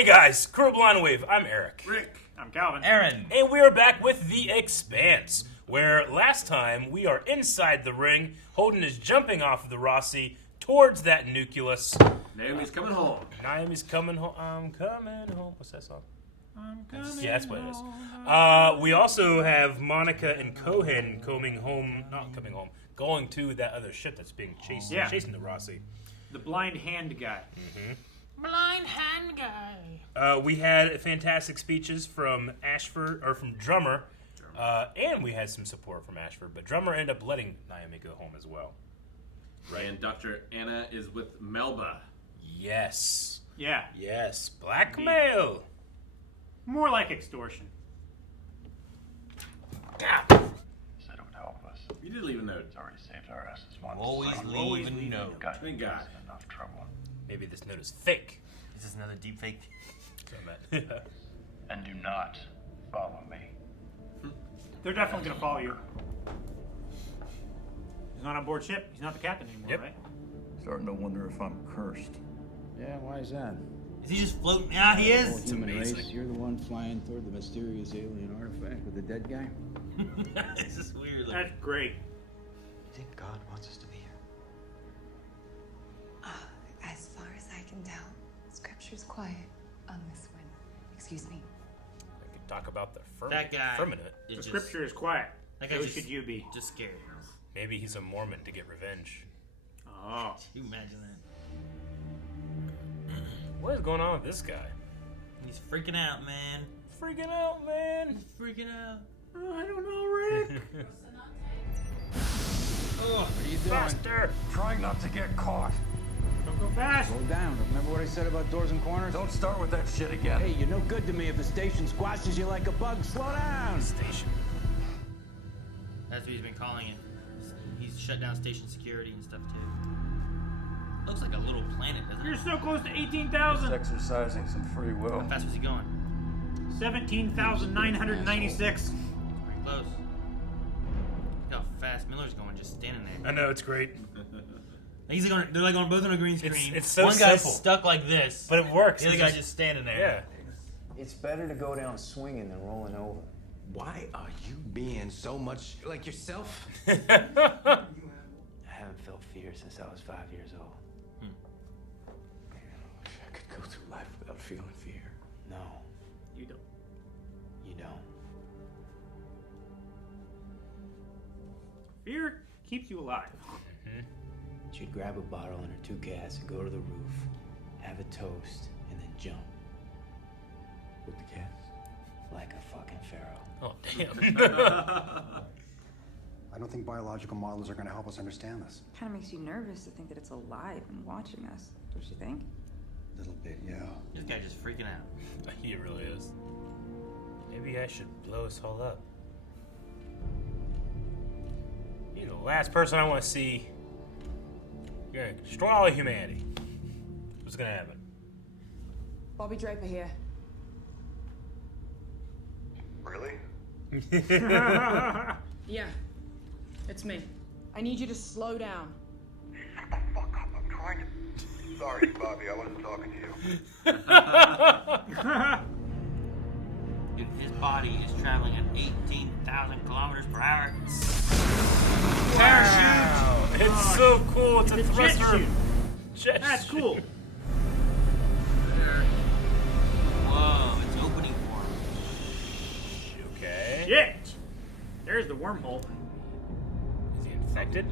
Hey guys, Crew of Blind Wave, I'm Eric. Rick. I'm Calvin. Aaron. And we are back with the Expanse, where last time we are inside the ring. Holden is jumping off of the Rossi towards that nucleus. Naomi's coming home. Naomi's coming home. I'm coming home. What's that song? I'm coming Yeah, that's what it is. We also have Monica and Cohen going to that other ship that's being chasing the Rossi. The blind hand guy. Blind hand guy. We had fantastic speeches from Drummer, and we had some support from Ashford, but Drummer ended up letting Naomi go home as well. Right. And Dr. Anna is with Melba. Yes. Yeah. Yes. Blackmail. More like extortion. Said it would help us. You did leave a note. It's already saved our asses once. Always leave a note. Thank God. Enough trouble. Maybe this note is fake. Is this another deep fake? And do not follow me. They're definitely going to follow you. He's not on board ship. He's not the captain anymore, Yep. right? Starting to wonder if I'm cursed. Yeah, why is that? Is he just floating? Yeah, he Whole is. human amazing. race, you're the one flying toward the mysterious alien artifact with the dead guy? This is weird. That's great. You think God wants us to be here? As far as I can tell, Scripture's quiet on this one. Excuse me. I could talk about the That guy. firmament. The It's scripture is quiet. That guy So just, should you be? just scared. Maybe he's a Mormon to get revenge. Oh. Can you imagine that? What is going on with this guy? He's freaking out, man. Freaking out, man. He's freaking out. Oh, I don't know, Rick. What are you doing? Faster. Trying not to get caught. Don't go fast. Slow down. Remember what I said about doors and corners? Don't start with that shit again. Hey, you're no good to me if the station squashes you like a bug. Slow down. Station. That's what he's been calling it. He's shut down station security and stuff too. Looks like a little planet, doesn't You're it? so close to Just 18,000. exercising some free will. How fast was he going? 17,996. Pretty close. Look how fast Miller's going, just standing there. I know, it's great. They're like on both on a green screen. It's so One guy's simple. stuck like this, But it works. the other It's guy's just standing there. Yeah. It's better to go down swinging than rolling over. Why are you being so much like yourself? I haven't felt fear since I was 5 years old. Man, I wish I could go through life without feeling fear. No, You don't. you don't. Fear keeps you alive. She'd grab a bottle and her 2 cats and go to the roof, have a toast, and then jump. With the cats? Like a fucking pharaoh. Oh, damn. I don't think biological models are going to help us understand this. Kind of makes you nervous to think that it's alive and watching us, don't you think? A little bit, yeah. This guy just freaking out. He really is. Maybe I should blow us all up. You're the last person I want to see. You're gonna destroy all of humanity. What's gonna happen? Bobby Draper here. Really? Yeah, it's me. I need you to slow down. Shut the fuck up. I'm trying to... Sorry, Bobby. I wasn't talking to you. Dude, his body is traveling at 18,000 kilometers per hour. Wow. It's so cool. It's a It's a jet thruster. chute. Jet That's chute. cool. There. Whoa, it's opening for him. Okay. Shit. There's the wormhole. Is he infected?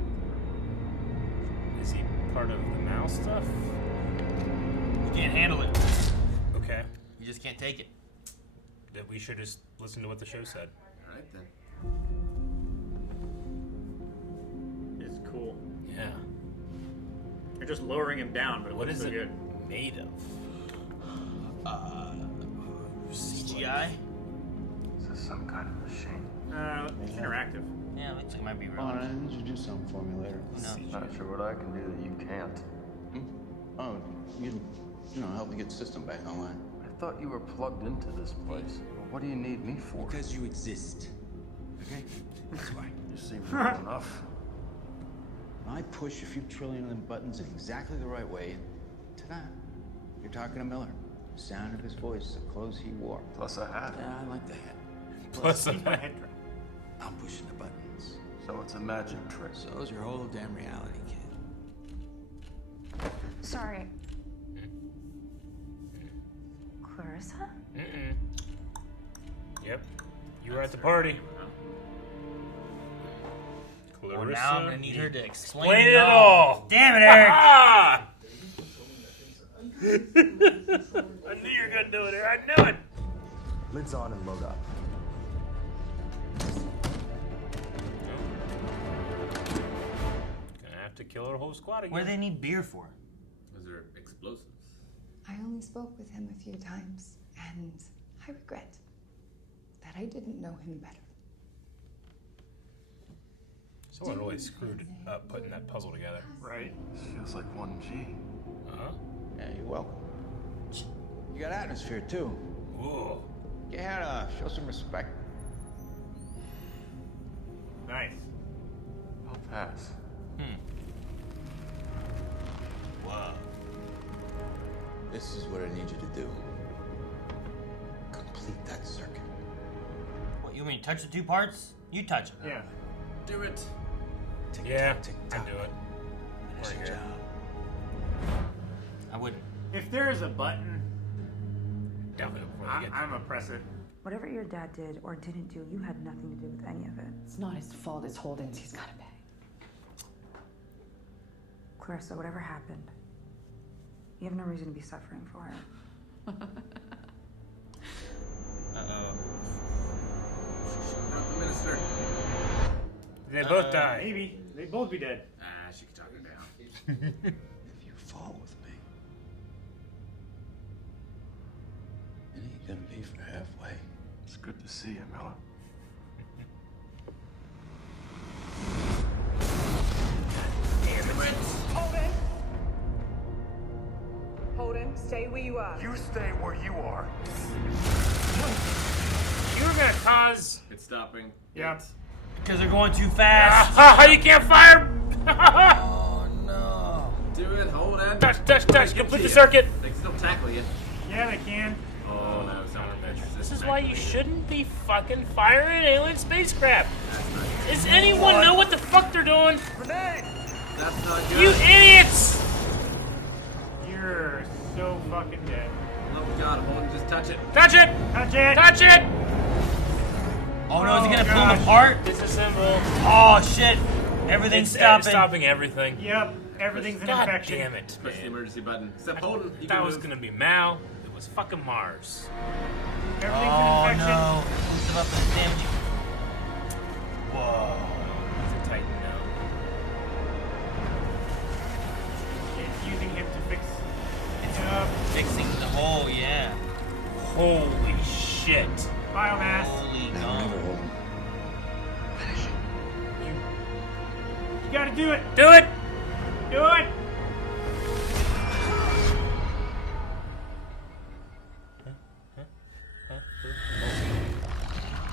Is he part of the mouse stuff? You can't handle it. Okay. You just can't take it. That we should just listen to what the show said. All right, then. It's cool. Yeah. They're just lowering him down, but it What looks is so it good. made of? CGI? Is this some kind of machine? It's interactive. Yeah, it looks like it might be Come on, real. I need you to do something for me later. Who knows? Not sure what I can do that you can't. Oh, you help me get the system back online. I thought you were plugged into this place. What do you need me for? Because you exist. Okay? That's why. You seem real enough. I push a few trillion of them buttons in exactly the right way, ta-da, you're talking to Miller. Sound of his voice, the clothes he wore. Plus a hat. Yeah, I like the hat. Plus Keep my head dry. I'm pushing the buttons. So it's a magic trick. So's your whole damn reality, kid. Sorry. Clarissa? Mm-mm. Yep. You were at the party. Clarissa. Well, now I'm gonna need her to explain Explain it all. Damn it, Eric! Ah! I knew you were gonna do it, Eric. I knew it. Lids on and load up. Gonna have to kill our whole squad again. What do they need beer for? Those are explosives. I only spoke with him a few times, and I regret that I didn't know him better. Someone really screwed up putting that puzzle together. Right. Feels like 1G. Uh-huh. Yeah, you're welcome. You got atmosphere, too. Ooh. Get your hat off. Show some respect. Nice. I'll pass. Whoa. This is what I need you to do. Complete that circuit. What, you want me to touch the two parts? You touch them. Yeah. Do it. Yeah, Tick I tock. do it. Finish your Right here. job. I wouldn't. If there is a button, Definitely before they get I'm gonna press it. Whatever your dad did or didn't do, you had nothing to do with any of it. It's not his fault, it's Holden's. He's gotta pay. Clarissa, whatever happened, you have no reason to be suffering for it. Uh-oh. Not the minister. They both die. Maybe. They'd both be dead. Ah, she can talk her down. If you fall with me, it ain't gonna be for halfway. It's good to see you, Miller. Holden! Holden, stay where you are. You stay where you are. You were gonna cause. It's stopping. Yep. Because they're going too fast. You can't fire! Oh, no. Do it. Hold it. Touch. Complete the circuit. They can still tackle you. Yeah, they can. Oh no, it's not This is why you shouldn't be fucking firing alien spacecraft. Does anyone know what the fuck they're doing? That's not good. You idiots! You're so fucking dead. Oh God, Holden, just touch it. Touch it! Touch it! Touch it! Oh, no, is it gonna pull gosh. them apart? Disassemble. Oh, shit. Everything's stopping. Stopping everything. Yep. Everything's an God infection. damn it, Push the man. emergency button. Except Holden, you That can was move. gonna be Mal. It was fucking Mars. Everything's Oh, an infection. no. Boost up the damage. Whoa. It's a Titan now. It's using him to fix. Fixing the hole, yeah. Holy shit. Biomass. Holy Now, God. never hold him. Finish it. You gotta do it. Do it! Do it.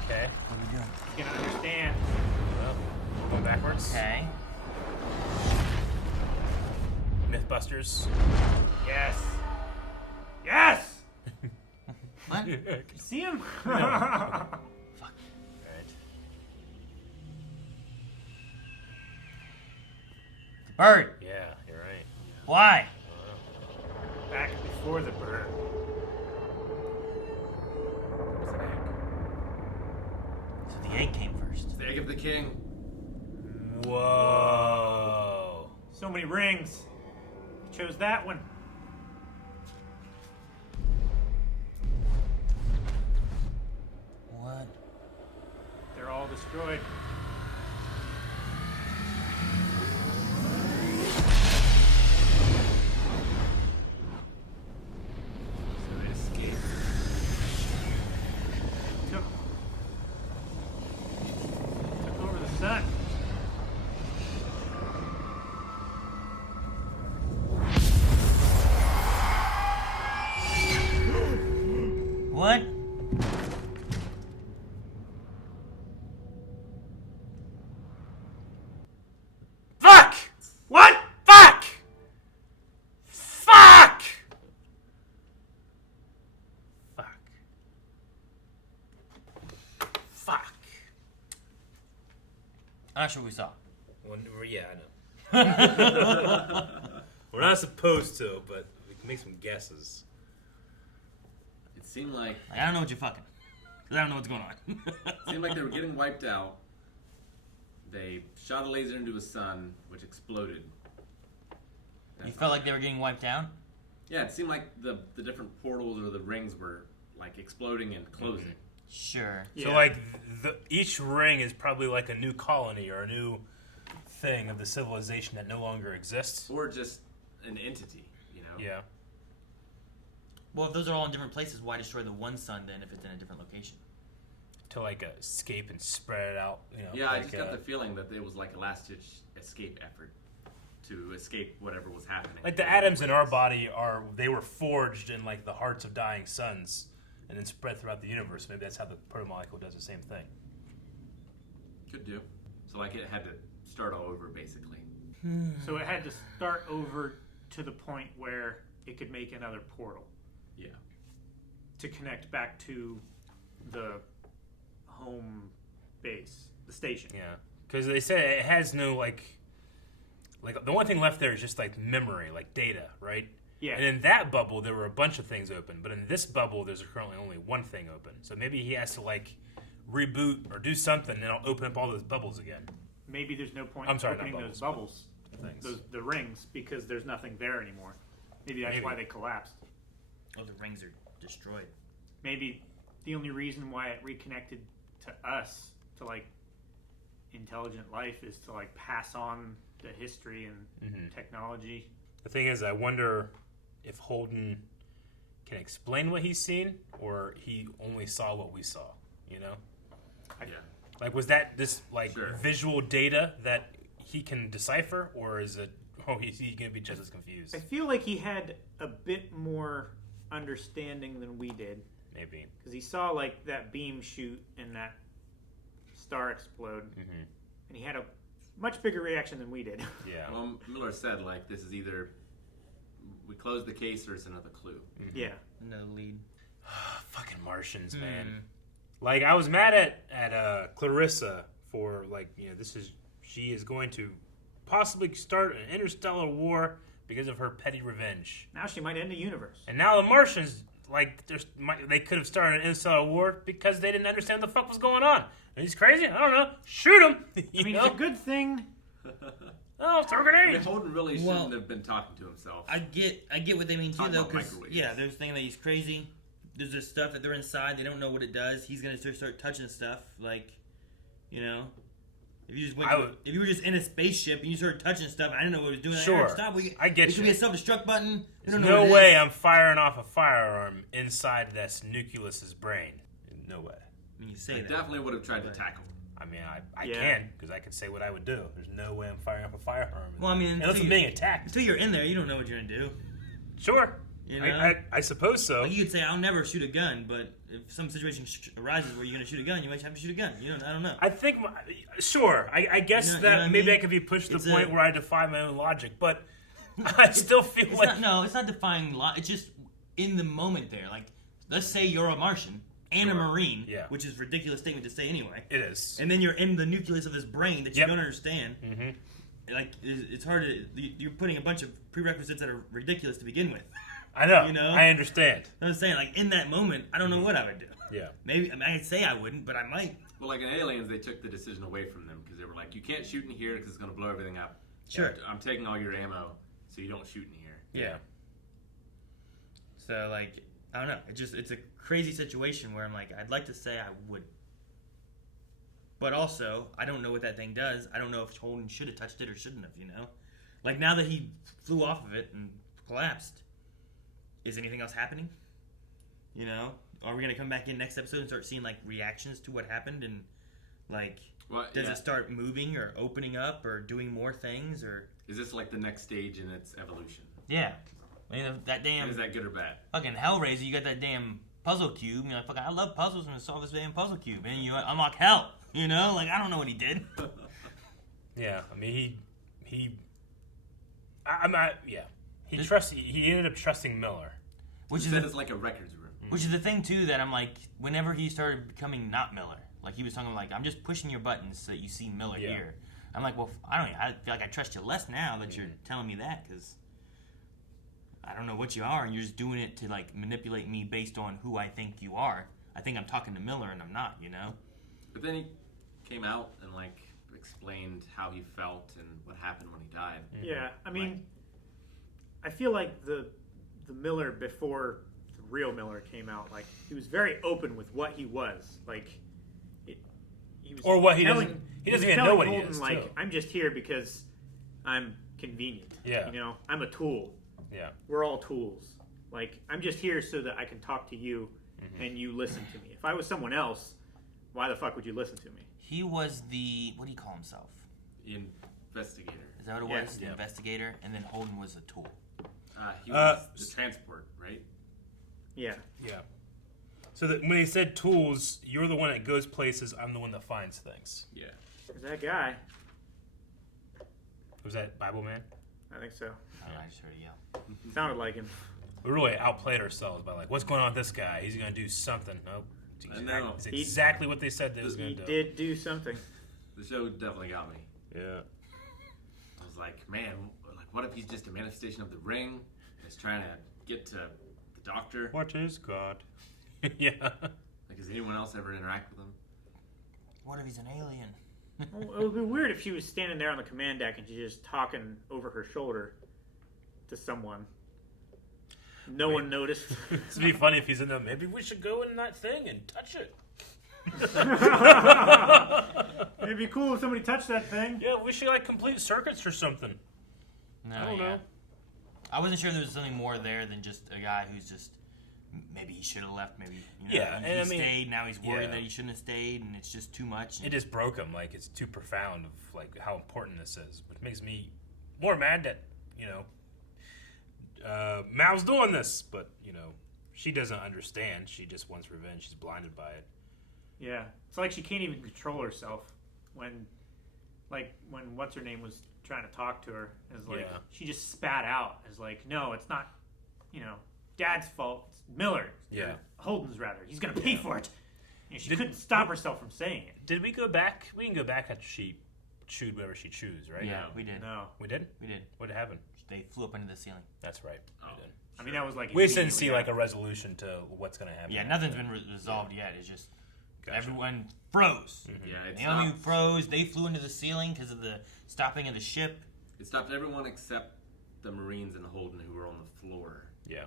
Okay. What are we doing? You can understand. Well, going backwards. Okay. Mythbusters. Yes. Yes. What? See him? Alright. Bird. Yeah, you're right. Why? Back before the bird. So the egg came first. The egg of the king. Whoa. So many rings. Chose that one. What? They're all destroyed. So they escaped. Took over the sun. What? Fuck! What? Fuck! Fuck! That's what we saw. Well, yeah, I know. We're not supposed to, but we can make some guesses. It seemed like... I don't know what you're fucking. Because I don't know what's going on. It seemed like they were getting wiped out. They shot a laser into a sun, which exploded. You felt like they were getting wiped out? Yeah, it seemed like the different portals or the rings were like exploding and closing. Sure. So like each ring is probably like a new colony or a new thing of the civilization that no longer exists. Or just an entity, you know? Yeah. Well, if those are all in different places, why destroy the one sun then if it's in a different location? To like escape and spread it out, you know. Yeah, like, I just got the feeling that it was like a last-ditch escape effort to escape whatever was happening. Like the atoms in our body they were forged in like the hearts of dying suns and then spread throughout the universe. Maybe that's how the proto-molecule does the same thing. Could do. So like it had to start all over basically. So it had to start over to the point where it could make another portal. Yeah. To connect back to the home base, the station. Yeah, because they said it has no like the one thing left there is just like memory, like data, right? Yeah. And in that bubble, there were a bunch of things open, but in this bubble, there's currently only one thing open. So maybe he has to like reboot or do something, and it'll open up all those bubbles again. Maybe there's no point opening those bubbles, the rings, because there's nothing there anymore. Maybe that's why they collapsed. Oh, the rings are destroyed. Maybe the only reason why it reconnected to us, to like intelligent life, is to like pass on the history and technology. The thing is, I wonder if Holden can explain what he's seen, or he only saw what we saw. You know? Yeah. Like, was that this like visual data that he can decipher, or is it? Oh, he's gonna be just as confused. I feel like he had a bit more understanding than we did. Maybe because he saw like that beam shoot and that star explode, and he had a much bigger reaction than we did. Yeah. Well, Miller said like this is either we close the case or it's another clue. Yeah. Another lead. Fucking Martians, man. Like I was mad at Clarissa for like she is going to possibly start an interstellar war because of her petty revenge. Now she might end the universe. And now the Martians, like, they could have started an interstellar war because they didn't understand what the fuck was going on. And he's crazy? I don't know. Shoot him! I mean, it's a good thing. Oh, throw grenades! I mean, Holden really shouldn't have been talking to himself. I get what they mean too, Talking though, about because microwaves. they're saying that he's crazy. There's this stuff that they're inside. They don't know what it does. He's gonna start touching stuff, like, you know. If you just if you were just in a spaceship and you started touching stuff, I didn't know what it was doing. Sure, Stop. I get you. It could be a self-destruct button. There's no way I'm firing off a firearm inside this nucleus's brain. No way. I mean, you say that. Definitely would have tried to tackle. I mean, I can, because I could say what I would do. There's no way I'm firing off a firearm. Well, I mean, unless I'm being attacked. Until you're in there, you don't know what you're gonna do. Sure. You know? I suppose so. Like you could say, I'll never shoot a gun, but if some situation arises where you're going to shoot a gun, you might have to shoot a gun. I don't know. I think, sure. I guess maybe I could be pushed to the point where I defy my own logic, but I still feel it's like... it's not defying logic. It's just in the moment there. Like, let's say you're a Martian and a Marine, which is a ridiculous statement to say anyway. It is. And then you're in the nucleus of this brain that you don't understand. Like, it's hard to... You're putting a bunch of prerequisites that are ridiculous to begin with. I know. I understand. I'm saying, like, in that moment, I don't know what I would do. Yeah. Maybe, I mean, I'd say I wouldn't, but I might. Well, like in Aliens, they took the decision away from them because they were like, you can't shoot in here because it's going to blow everything up. Sure. I'm taking all your ammo, so you don't shoot in here. Yeah. So, like, I don't know. It's a crazy situation where I'm like, I'd like to say I would. But also, I don't know what that thing does. I don't know if Holden should have touched it or shouldn't have, you know? Like, now that he flew off of it and collapsed, is anything else happening? You know? Are we going to come back in next episode and start seeing, like, reactions to what happened? And, like, does it start moving or opening up or doing more things? Or is this, like, the next stage in its evolution? Yeah. I mean, that damn... Is that good or bad? Fucking Hellraiser, you got that damn puzzle cube. You're like, fucking, I love puzzles, and solve this damn puzzle cube. And you unlock hell. You know? Like, I don't know what he did. Yeah. I mean, he ended up trusting Miller. Which is it's like a records room. Which is the thing too that I'm like, whenever he started becoming not Miller, Like he was talking like, I'm just pushing your buttons so that you see Miller Yeah. here. I'm like, well, I feel like I trust you less now that you're telling me that, because I don't know what you are, and you're just doing it to like manipulate me based on who I think you are. I think I'm talking to Miller, and I'm not, you know? But then he came out and like explained how he felt and what happened when he died. Yeah, I mean, I feel like the Miller before the real Miller came out, like he was very open with what he was. Like, he was Or what he telling, doesn't. He doesn't even telling know what Holden, he is. like, too. I'm just here because I'm convenient. Yeah. You know, I'm a tool. Yeah. We're all tools. Like, I'm just here so that I can talk to you and you listen to me. If I was someone else, why the fuck would you listen to me? He was the, what do you call himself? Investigator. Is that what it was? The investigator, and then Holden was a tool. He was the transport, right? Yeah. Yeah. So that when they said tools, you're the one that goes places. I'm the one that finds things. Yeah. There's that guy. Was that Bible Man? I think so. I just heard a yell. Sounded like him. We really outplayed ourselves by like, what's going on with this guy? He's gonna do something. Nope. I know. It's exactly what they said they was gonna He do. did do something. The show definitely got me. Yeah. I was like, man, like, what if he's just a manifestation of the ring? He's trying to get to the doctor. What is God? Yeah. Like, does anyone else ever interact with him? What if he's an alien? Well, it would be weird if she was standing there on the command deck and she's just talking over her shoulder to someone. No one noticed. It'd be funny if he's in there. Maybe we should go in that thing and touch it. It'd be cool if somebody touched that thing. Yeah, we should like complete circuits or something. No, I don't know. I wasn't sure there was something more there than just a guy who's just, maybe he should have left, maybe, you know, Yeah, he and I mean, stayed, now he's worried yeah. that he shouldn't have stayed, and it's just too much. It just broke him. Like, it's too profound of like how important this is, which makes me more mad that, you know, Mal's doing this, but, you know, she doesn't understand. She just wants revenge. She's blinded by it. Yeah, it's like she can't even control herself when what's her name was trying to talk to her. Is like she just spat out. Is like, no, it's not. You know, Dad's fault. It's Miller. Yeah. Holden's rather. He's gonna pay for it. You know, she couldn't stop herself from saying it. Did we go back? We didn't go back after she chewed whatever she chews, right? Yeah, we did. No, we did. We did. What happened? They flew up into the ceiling. That's right. Oh. We did. I mean, that was like we just didn't immediately see like after. a resolution to what's going to happen. Yeah, nothing's been resolved yet. It's just everyone froze. Yeah, it's They only froze. They flew into the ceiling because of the stopping of the ship. It stopped everyone except the Marines and Holden who were on the floor. Yeah.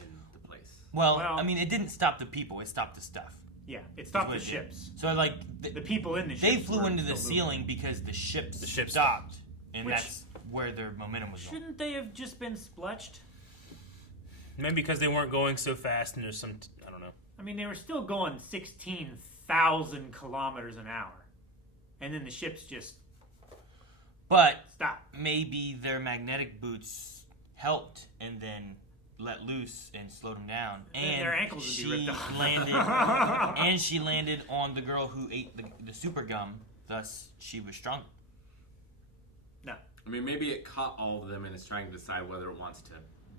In the place. Well, I mean, it didn't stop the people. It stopped the stuff. Yeah, it stopped the That's what it did. ships. So like The people in the ships. they flew were into the still ceiling because the ship ship stopped, and Which- that's where their momentum was going. Shouldn't they have just been spletched? Maybe because they weren't going so fast and there's some, I don't know. I mean, they were still going 16,000 kilometers an hour, and then the ships just But stop. maybe their magnetic boots helped and then let loose and slowed them down. And their ankles would be she ripped off. landed, and she landed on the girl who ate the super gum. Thus, she was stronger. No. I mean, maybe it caught all of them and is trying to decide whether it wants to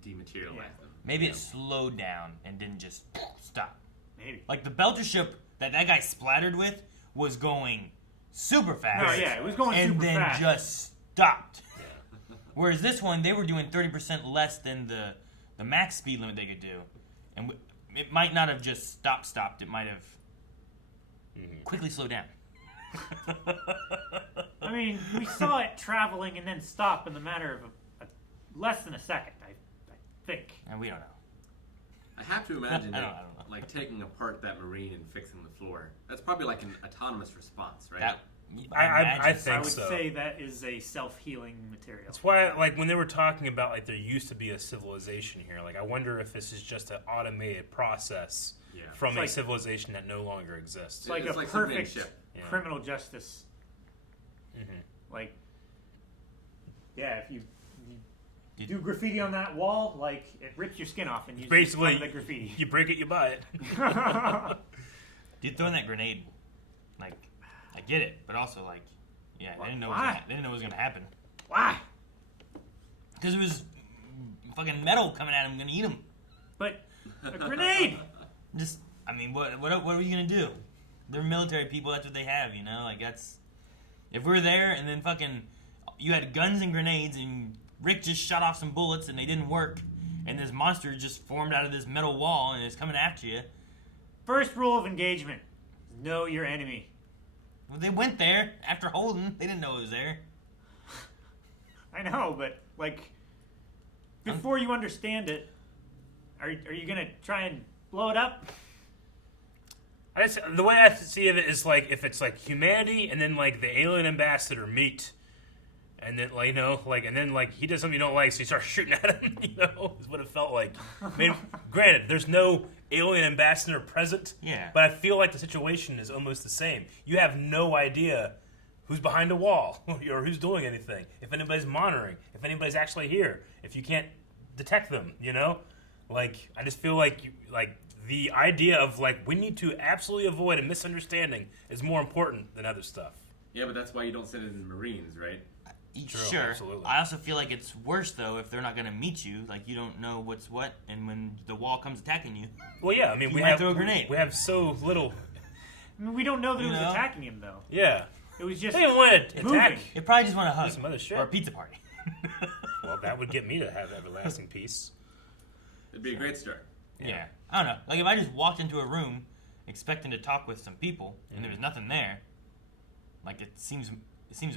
dematerialize them. Maybe it slowed down and didn't just stop. Maybe. Like the belter ship that guy splattered with was going super fast. No, yeah, it was going and super then fast. just stopped. Whereas this one, they were doing 30% less than the max speed limit they could do, and it might not have just stopped. It might have quickly slowed down. I mean, we saw it traveling and then stop in the matter of less than a second, I think. And we don't know. I have to imagine I that, don't know. like taking apart that Marine and fixing the floor. That's probably like an autonomous response, right? I think I would so. say that is a self-healing material. That's why, like, when they were talking about, like, there used to be a civilization here, like, I wonder if this is just an automated process from It's a like- civilization that no longer exists. It's like It's a like something in perfect ship. Yeah. criminal justice. Like, yeah, if you do graffiti on that wall, like, it rips your skin off and you Basically, just the graffiti. you break it, you buy it. Dude, throwing that grenade, like, I get it, but also, like, yeah, they didn't know Why? they didn't know what was gonna happen. Why? Because it was fucking metal coming at him, gonna eat him. But a grenade! Just, I mean, what are you gonna do? they're military people. That's what they have, you know. Like that's if we're there and then fucking you had guns and grenades and Rick just shot off some bullets and they didn't work, and this monster just formed out of this metal wall and is coming after you. First rule of engagement: know your enemy. Well, they went there after Holden. They didn't know it was there. I know, but like before you understand it, are you gonna try and blow it up? The way I see it is like if it's like humanity and then like the alien ambassador meet, and then like you know like and then like he does something you don't like, so you start shooting at him. You know, is what it felt like. I mean, granted, there's no alien ambassador present. Yeah. But I feel like the situation is almost the same. You have no idea who's behind a wall or who's doing anything. If anybody's monitoring, if anybody's actually here, if you can't detect them, you know, like I just feel like the idea of like we need to absolutely avoid a misunderstanding is more important than other stuff. Yeah, but that's why you don't send it in Marines, right? True, Sure. absolutely. I also feel like it's worse though if they're not going to meet you. Like you don't know what's what, and when the wall comes attacking you. Well, yeah. I mean, you we might have throw a grenade. We have so little. I mean, we don't know that it You was know? attacking him though. Yeah. It was just They didn't want to moving. attack. They probably just want to hug Some other shit. or a pizza party. Well, that would get me to have everlasting peace. It'd be a great start. Yeah. I don't know. Like if I just walked into a room expecting to talk with some people and there was nothing there, like it seems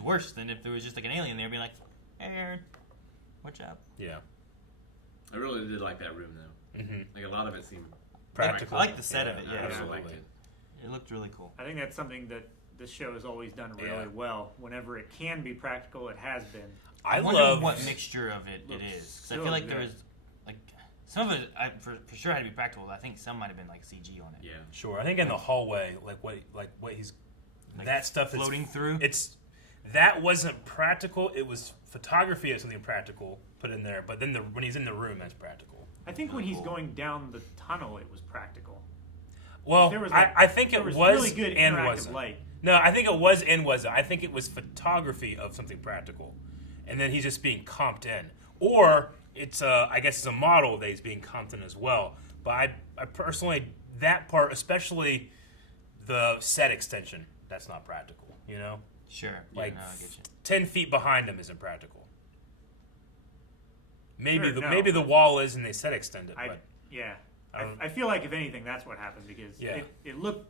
worse than if there was just like an alien there being like, "Hey, Aaron, what's up?" Yeah. I really did like that room though. Mm-hmm. Like a lot of it seemed Practical. I like the set of it. I Yeah. really liked it. It looked really cool. I think that's something that this show has always done really well. Whenever it can be practical, it has been. I wonder love what mixture of it is. Because I feel like there was like some of it for sure had to be practical. I think some might have been like CG on it. Yeah. Sure. I think in the hallway, like what he's Like that stuff floating through. That wasn't practical. It was photography of something practical put in there. But then when he's in the room, that's practical. I think when he's going down the tunnel, it was practical. Well, There was, I think it was was really good and interactive wasn't. light. No, I think it was and wasn't. I think it was photography of something practical, and then he's just being comped in, or it's I guess it's a model that he's being comped in as well. But I personally that part, especially the set extension, that's not practical. You know, Sure. like Yeah, no, I get you. 10 feet behind him isn't practical. Maybe Sure, no. maybe the wall is and they set extend it, but Yeah. I don't- I feel like, if anything, that's what happened because Yeah. it looked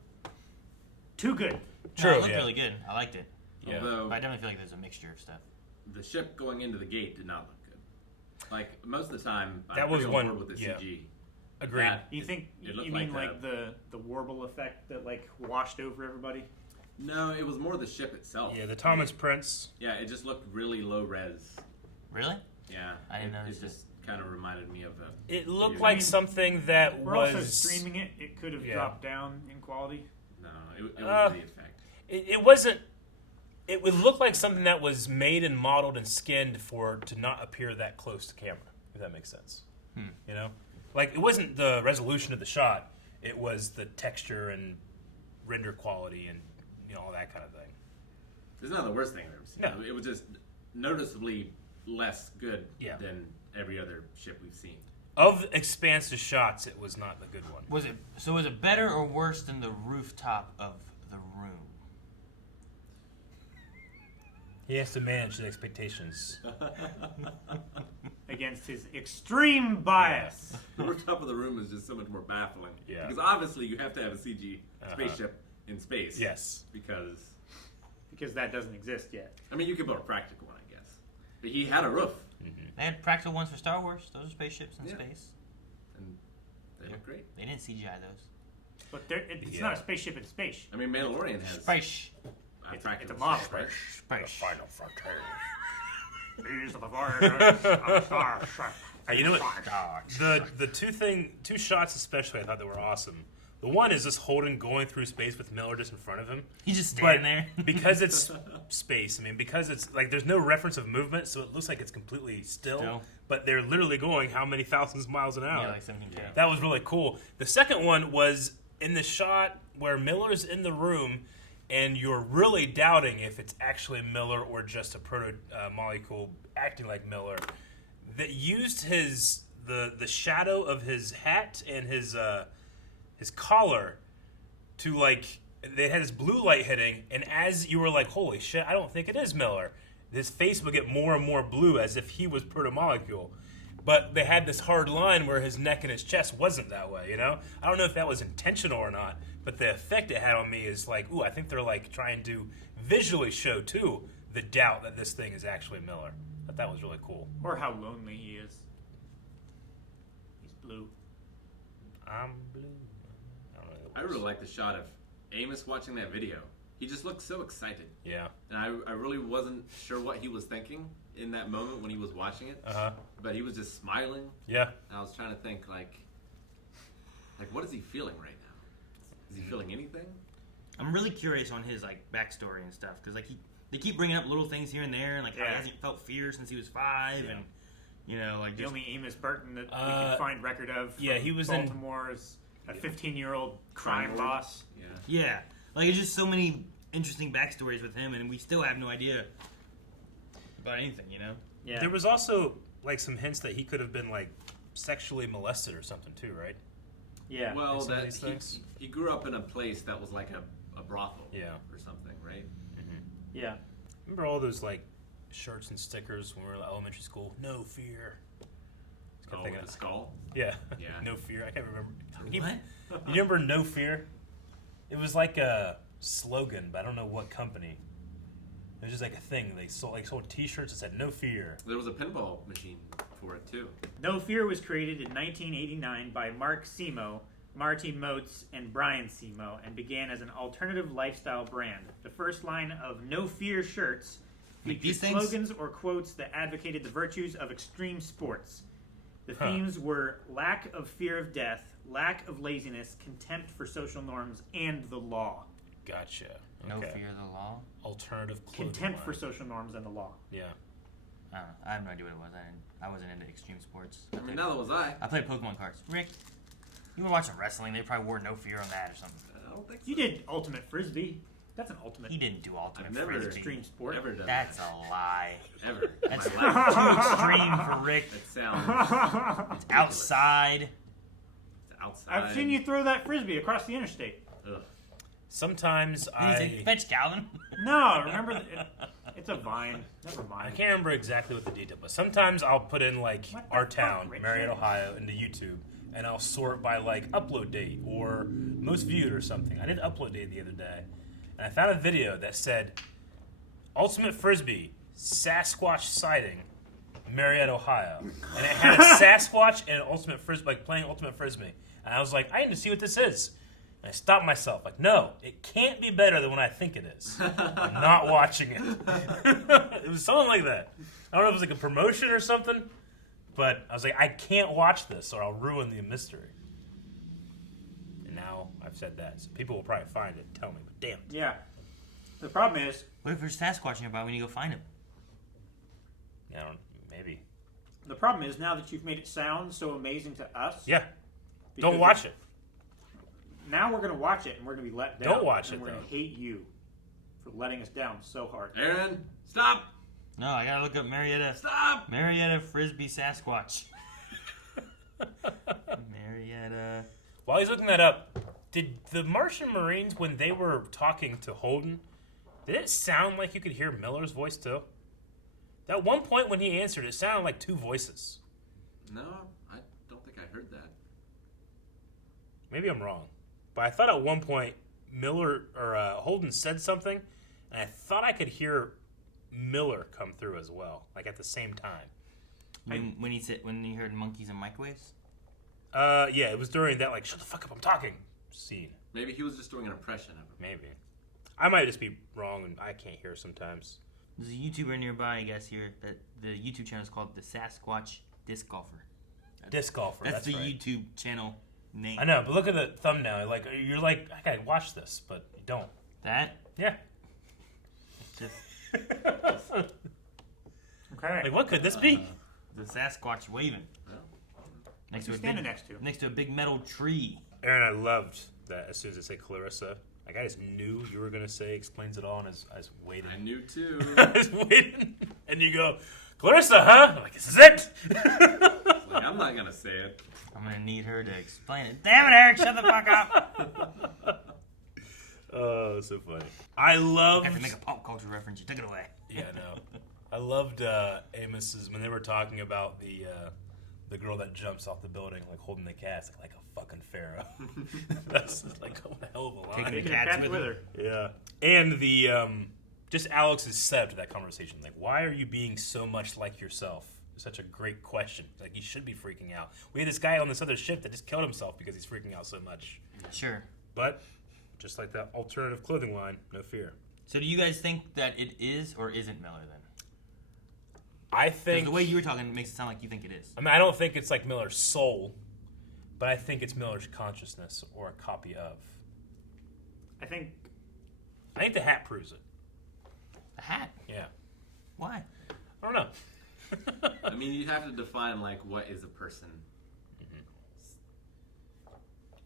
too good. No, it looked really good. I liked it. Yeah. Although But I definitely feel like there's a mixture of stuff. the ship going into the gate did not look good. Like most of the time, That I'm was pretty on one- board with the yeah. CG. Agreed. You think it looked you mean like like the warble effect that like washed over everybody? No, it was more the ship itself. Yeah, the Thomas Prince. Yeah, it just looked really low res. Really? Yeah, I didn't notice It just kind of reminded me of a. It looked video like game. something that We're was also streaming it. It could have Yeah. dropped down in quality. No, it was the effect. It wasn't. It would look like something that was made and modeled and skinned to not appear that close to camera. If that makes sense. You know, like it wasn't the resolution of the shot. It was the texture and render quality and all that kind of thing. It's not the worst thing I've ever seen. No. It was just noticeably less good Yeah. than every other ship we've seen. Of Expanse's shots, it was not the good one. Was it better or worse than the rooftop of the room? He has to manage the expectations. Against his extreme bias. The rooftop of the room is just so much more baffling. Yeah. Because obviously you have to have a CG spaceship in space. Yes. Because that doesn't exist yet. I mean, you could build a practical one, I guess. But he had a roof. They had practical ones for Star Wars. Those are spaceships in space. And they look great. They didn't CGI those. But it's not a spaceship in space. I mean, Mandalorian has Space. It's a model. right? Space. Final frontier. These are the voyages of Star Trek. You know what? The two shots especially I thought they were awesome. The one is just Holden going through space with Miller just in front of him. He's just standing there. Because it's space, I mean, because it's like there's no reference of movement, so it looks like it's completely still. But they're literally going how many thousands of miles an hour? Yeah, like 17K. That was really cool. The second one was in the shot where Miller's in the room and you're really doubting if it's actually Miller or just a proto-molecule acting like Miller. That used the shadow of his hat and his collar to like they had this blue light hitting, and as you were like, holy shit, I don't think it is Miller, his face would get more and more blue as if he was Proto-molecule. But they had this hard line where his neck and his chest wasn't that way, you know? I don't know if that was intentional or not, but the effect it had on me is like, ooh, I think they're like trying to visually show, too, the doubt that this thing is actually Miller. I thought that was really cool. Or how lonely he is. He's blue. I'm blue. I really like the shot of Amos watching that video. He just looked so excited. Yeah. And I really wasn't sure what he was thinking in that moment when he was watching it. But he was just smiling. Yeah. And I was trying to think, like what is he feeling right now? Is he feeling anything? I'm really curious on his like backstory and stuff because like they keep bringing up little things here and there, and like how he hasn't felt fear since he was 5, and you know, like the only Amos Burton that we can find record of. Yeah, he was Baltimore's a 15-year-old crime boss. Yeah, like it's just so many interesting backstories with him, and we still have no idea about anything, you know. Yeah. There was also like some hints that he could have been like sexually molested or something too, right? Yeah. Well, Some of that these things. he grew up in a place that was like a brothel. Yeah. Or something, right? Yeah. Remember all those like shirts and stickers when we were in elementary school? No fear. Oh, with the skull? Yeah. Yeah. No fear. I can't remember. What? You remember No Fear? It was like a slogan, but I don't know what company. It was just like a thing. They sold T-shirts that said "No Fear." There was a pinball machine for it too. No Fear was created in 1989 by Mark Simo, Marty Motes, and Brian Simo, and began as an alternative lifestyle brand. The first line of No Fear shirts featured slogans or quotes that advocated the virtues of extreme sports. The themes were lack of fear of death, lack of laziness, contempt for social norms, and the law. Gotcha. No fear of the law. Alternative clothing Contempt line. for social norms and the law. Yeah. I don't know. I have no idea what it was. I wasn't into extreme sports. I mean, neither was I. I played Pokemon cards. Rick, you were watching wrestling. They probably wore No Fear on that or something. I don't think so. You did Ultimate Frisbee. That's an ultimate. He didn't do Ultimate I've never Frisbee. Extreme sport. Ever done That's that. a lie. Ever. That's in my life. too extreme for Rick. That sounds It's outside. It's outside. I've seen you throw that Frisbee across the interstate. Ugh. Sometimes He said, fetch Calvin. No, remember, it's a vine. Never I mind. can't remember exactly what the detail, but sometimes I'll put in like What the our fuck, town, Richard? Marietta, Ohio, into YouTube, and I'll sort by like upload date or most viewed or something. I did upload date the other day, and I found a video that said Ultimate Frisbee Sasquatch sighting, Marietta, Ohio, and it had a Sasquatch and an Ultimate Frisbee, like playing Ultimate Frisbee, and I was like, I need to see what this is. And I stopped myself, like, no, it can't be better than what I think it is. I'm not watching it. It was something like that. I don't know if it was like a promotion or something, but I was like, I can't watch this or I'll ruin the mystery. And now I've said that, so people will probably find it and tell me, but damn it. Yeah. The problem is, What if there's Sasquatch nearby when you go find him? Yeah, maybe. the problem is now that you've made it sound so amazing to us. Yeah. because Don't watch it. Now we're going to watch it and we're going to be let down. Don't watch and it, we're going though. to hate you for letting us down so hard. Aaron, stop! No, I gotta look up Marietta. Stop! Marietta Frisbee Sasquatch. Marietta. While he's looking that up, did the Martian Marines, when they were talking to Holden, did it sound like you could hear Miller's voice too? At one point when he answered, it sounded like two voices. No, I don't think I heard that. Maybe I'm wrong. But I thought at one point Miller or Holden said something, and I thought I could hear Miller come through as well, like at the same time. When he heard monkeys and microwaves? Yeah, it was during that, like, shut the fuck up, I'm talking scene. Maybe he was just doing an impression of him. Maybe. I might just be wrong, and I can't hear sometimes. There's a YouTuber nearby, I guess, here. That the YouTube channel is called the Sasquatch Disc Golfer. Disc Golfer, That's the right. YouTube channel name. I know, but look at the thumbnail. Like, you're like, I gotta watch this, but you don't. That? Yeah. Just Okay. Like, what could this be? the Sasquatch waving. What's he standing next to? Next to a big metal tree. Aaron, I loved that as soon as I said Clarissa. Like, I just knew you were going to say explains it all, and I was waiting. I knew too. I was waiting. And you go, Clarissa, huh? I'm like, this is it. Like, I'm not going to say it. I'm going to need her to explain it. Damn it, Eric, shut the fuck up. was so funny. I loved. I have to make a pop culture reference. You took it away. Yeah, no. I loved Amos's when they were talking about the girl that jumps off the building, like holding the cats, like a fucking pharaoh. That's just like a hell of a line. Taking the cats with her. Yeah, and the just Alex's setup to that conversation, like, why are you being so much like yourself? Such a great question. Like, you should be freaking out. We had this guy on this other ship that just killed himself because he's freaking out so much. Sure. But just like that alternative clothing line, no fear. So do you guys think that it is or isn't Miller then? I think the way you were talking makes it sound like you think it is. I mean, I don't think it's like Miller's soul, but I think it's Miller's consciousness or a copy of. I think the hat proves it. The hat? Yeah. Why? I don't know. I mean, you have to define like what is a person.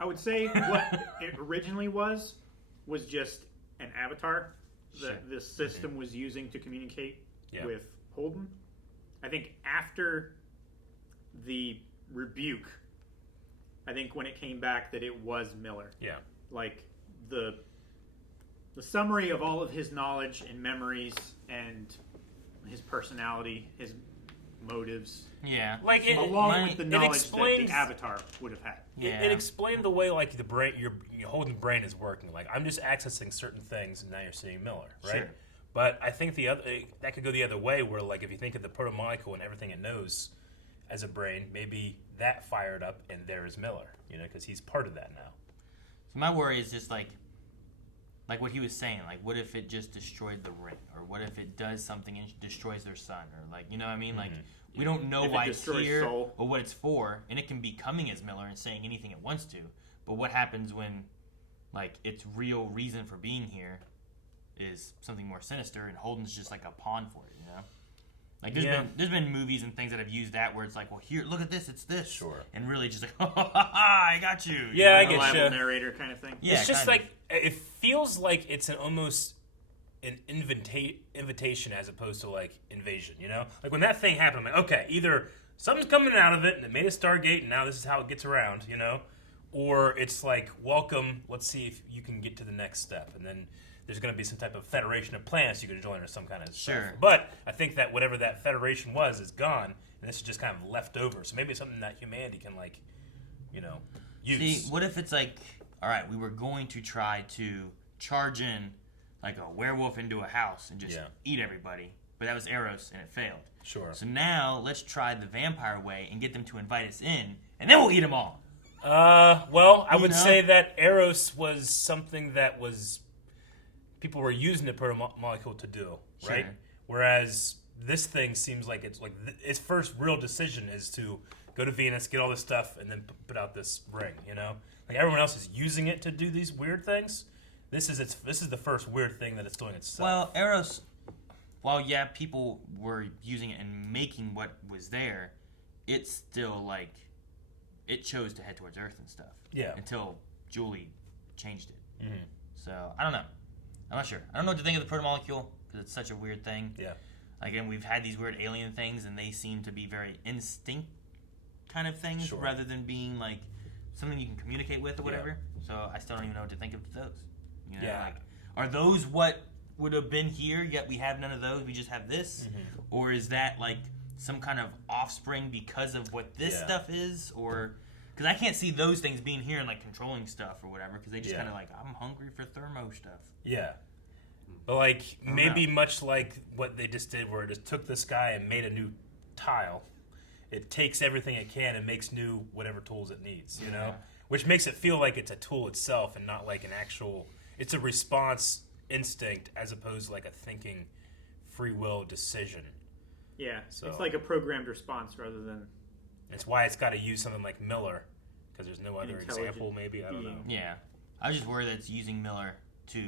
I would say what it originally was just an avatar that this system was using to communicate with Holden. I think after the rebuke, I think when it came back that it was Miller. Yeah. Like the summary of all of his knowledge and memories and his personality, his motives. Yeah. Like it, along with the knowledge that the avatar would have had. Yeah. It explained the way like the brain, your Holden brain is working. Like I'm just accessing certain things, and now you're seeing Miller, right? Sure. But I think that could go the other way, where like if you think of the proto-molecule and everything it knows as a brain, maybe that fired up, and there is Miller, because he's part of that now. So my worry is just like what he was saying, like what if it just destroyed the ring, or what if it does something and destroys their son, or like what I mean, like we don't know why it's here soul. or what it's for, and it can be coming as Miller and saying anything it wants to, but what happens when like its real reason for being here is something more sinister, and Holden's just like a pawn for it, Like there's been movies and things that have used that where it's like, well, here, look at this, it's this, sure, and really just like, I got you. Yeah, I get you. Narrator kind of thing. Yeah, it's just like it feels like it's almost an invitation as opposed to like invasion. Like when that thing happened, I'm like, okay, either something's coming out of it and it made a Stargate, and now this is how it gets around, or it's like, welcome, let's see if you can get to the next step, and then there's going to be some type of federation of planets you can join or some kind of stuff. But I think that whatever that federation was is gone, and this is just kind of left over. So maybe it's something that humanity can, like, use. See, what if it's like, all right, we were going to try to charge in like a werewolf into a house and just eat everybody, but that was Eros, and it failed. Sure. So now let's try the vampire way and get them to invite us in, and then we'll eat them all. Well, I would say that Eros was something that was... people were using the proto-molecule to do, right? Sure. Whereas this thing seems like it's like its first real decision is to go to Venus, get all this stuff, and then put out this ring. Like everyone else is using it to do these weird things. This is the first weird thing that it's doing itself. Well, Eros, while people were using it and making what was there, it's still like it chose to head towards Earth and stuff. Yeah. Until Julie changed it. Mm-hmm. So I don't know. I'm not sure. I don't know what to think of the proto-molecule because it's such a weird thing. Yeah. Again, we've had these weird alien things, and they seem to be very instinct kind of things rather than being like something you can communicate with or whatever. So I still don't even know what to think of those. Like, are those what would have been here, yet we have none of those? We just have this? Mm-hmm. Or is that like some kind of offspring because of what this stuff is? Or... because I can't see those things being here and like controlling stuff or whatever, because they just kind of like, I'm hungry for thermo stuff. Yeah. But like maybe much like what they just did where it just took this guy and made a new tile. It takes everything it can and makes new whatever tools it needs, Which makes it feel like it's a tool itself and not like an actual... it's a response instinct as opposed to like a thinking free will decision. Yeah, so it's like a programmed response rather than... it's why it's got to use something like Miller, because there's no other example, maybe. I don't know. Yeah. I was just worried that it's using Miller to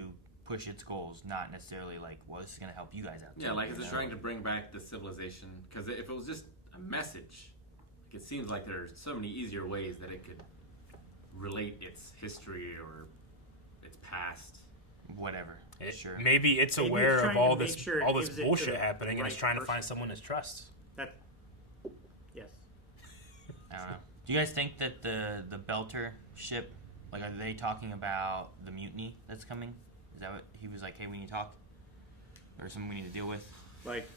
push its goals, not necessarily like, well, this is going to help you guys out. Yeah, like it's trying to bring back the civilization. Because if it was just a message, it seems like there's so many easier ways that it could relate its history or its past. Whatever. Sure. Maybe it's aware of all this bullshit happening, and it's trying to find someone to trust. Yes. I don't know. Do you guys think that the Belter ship, like, are they talking about the mutiny that's coming? Is that what he was like? Hey, we need to talk, or something we need to deal with. Like,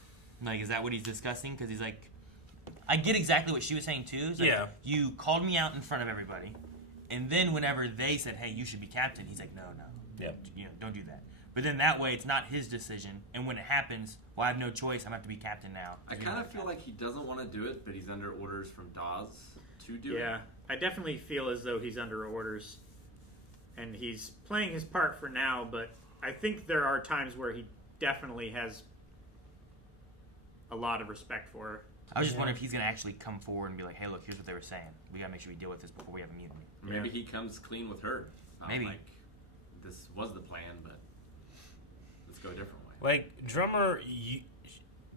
is that what he's discussing? Because he's like, I get exactly what she was saying too. It's like, Yeah. You called me out in front of everybody, and then whenever they said, "Hey, you should be captain," he's like, "No, Yeah. Don't do that." But then that way, it's not his decision, and when it happens, well, I have no choice. I'm gonna have to be captain now. I kind of feel like he doesn't want to do it, but he's under orders from Dawes to do it. yeah, I definitely feel as though he's under orders, and he's playing his part for now. But I think there are times where he definitely has a lot of respect for her. I was just wondering if he's gonna actually come forward and be like, "Hey, look, here's what they were saying. We gotta make sure we deal with this before we have a mutiny." Maybe he comes clean with her. Not Maybe. like this was the plan, but let's go a different way. Like Drummer,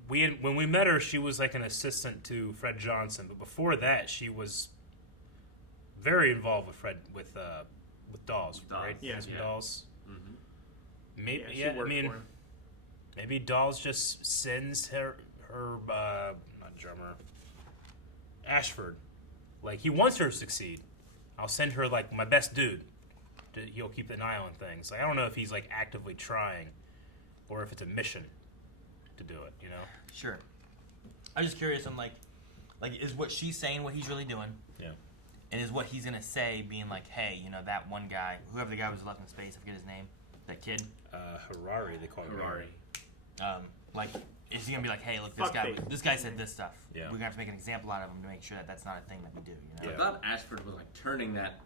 when we met her, she was like an assistant to Fred Johnson, but before that, she was very involved with Dawes, right? Yeah. Dawes. Mm-hmm. Maybe, she worked for him. maybe Dawes just sends her not Drummer, Ashford. Like he wants her to succeed. I'll send her like my best dude. He'll keep an eye on things. Like I don't know if he's like actively trying, or if it's a mission to do it. You know? Sure. I'm just curious on like is what she's saying what he's really doing? Yeah. And is what he's gonna say being like, hey, that one guy, whoever the guy was left in space, I forget his name, that kid. Harari, they call him Harari. Like, is he gonna be like, hey, look, Fuckface. this guy said this stuff. Yeah. We're gonna have to make an example out of him to make sure that that's not a thing that we do. Yeah. I thought Ashford was like turning that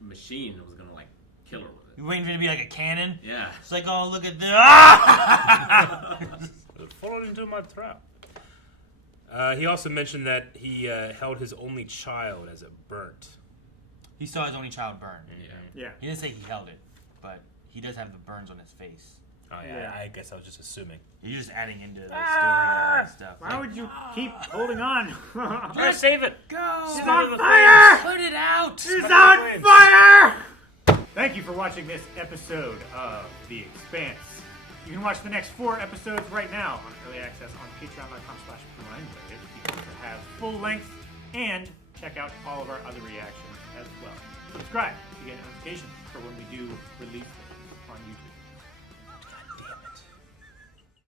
machine and was gonna like kill her with it. You waiting for it to be like a cannon? Yeah. It's like, oh, look at this. Ah! Fallen into my trap. He also mentioned that he held his only child as it burnt. He saw his only child burn. Yeah. He didn't say he held it, but he does have the burns on his face. Oh yeah, I guess I was just assuming. You're just adding into the story and stuff. Why would you keep holding on? Try to save it. Go! She's on fire! Put it out! She's on fire! Thank you for watching this episode of The Expanse. You can watch the next 4 episodes right now on early access on patreon.com/PrimeWave. You can have full length and check out all of our other reactions as well. Subscribe to get notifications for when we do release them on YouTube.